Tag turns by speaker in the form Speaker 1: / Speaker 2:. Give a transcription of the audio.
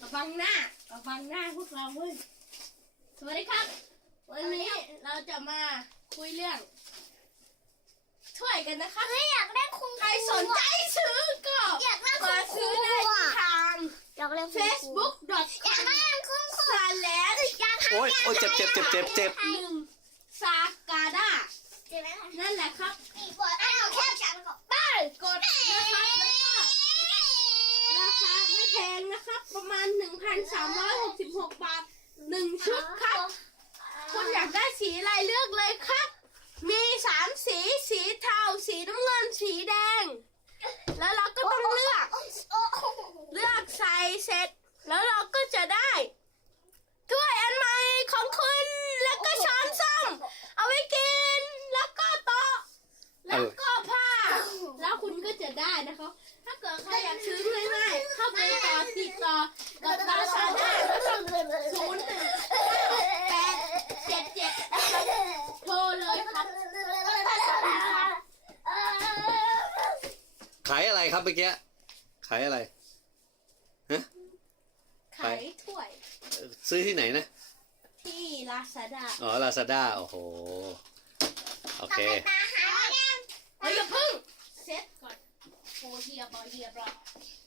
Speaker 1: บังหน้าพวกเราเว้ยสวัสดีครับวันนี้เราจะมาคุยเรื่องถ้วยกันนะคะ
Speaker 2: อยากได้คุ้งใคร
Speaker 1: สนใจซื้อก็มาซื้อได้ทาง Facebook
Speaker 2: อยากได้คุ้ง
Speaker 1: /
Speaker 3: โอ้ยเจ็บ
Speaker 1: ซากาด้านั่นแหละครับ
Speaker 2: อีกบอร์ดเอาแค่ฉันก็
Speaker 1: ได้กดนะครับแล้วก็ราคาไม่แพงนะครับประมาณ 1,366 บาท1ชุดครับคุณอยากได้สีอะไรเลือกเลยครับมี3สีเทาสีน้ำเงินสีแดงแล้วเราก็ต้องเลือกใส่เสร็จแล้วเราก็จะได้ถ้วยอันใหม่ของคุณแล้วก็ช้อนส้อมเอาไว้กินแล้วก็โต๊ะแล้วก็ผ้าแล้วคุณก็จะได้นะครับถ้าเกิดใครอยากซื้อง่ายๆเข้าไปติดต่อกับลาซาด้า01877โทรเลยครับ
Speaker 3: ขายอะไรครับเมื่อกี้ขายอะไรฮะ
Speaker 1: ขายถ้วย
Speaker 3: ซื้อที่ไหนนะ
Speaker 1: ที่ลาซาด้า
Speaker 3: อ๋อลาซาด้าโอ้โหโอเค
Speaker 1: อย่าพึ่งเซ็ตก่อนโอเฮียบอ